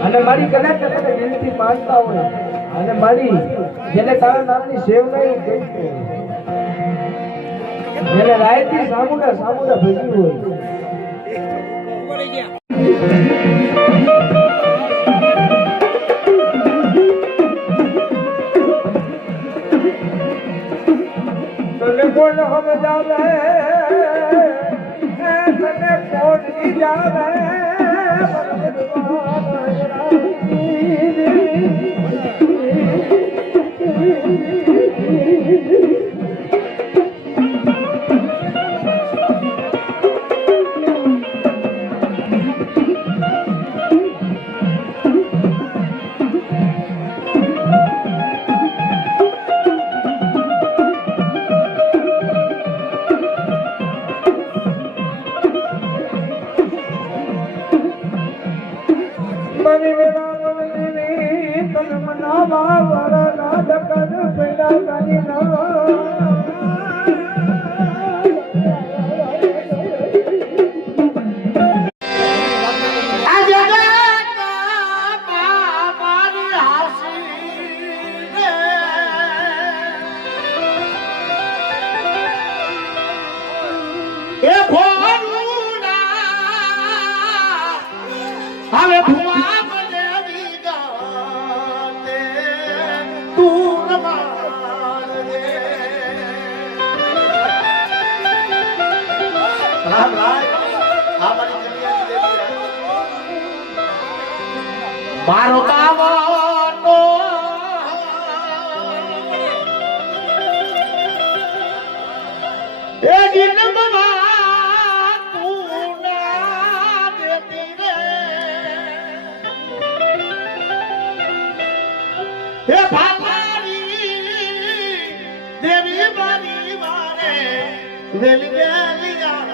અને મારી કદાચ તમે દિલથી માનતા હોય અને મારી જેને તારા નામની સેવ નહીં જેને રાયથી સામુડા સામુડા ભજ્યું હોય તને કોણ હવે જાવે તને કોણ જાવે મારો કાવાનો એ જન્મમાં તું ના દેતી રે એ ભાપારી દેવી મારી મારે વેલી વેલી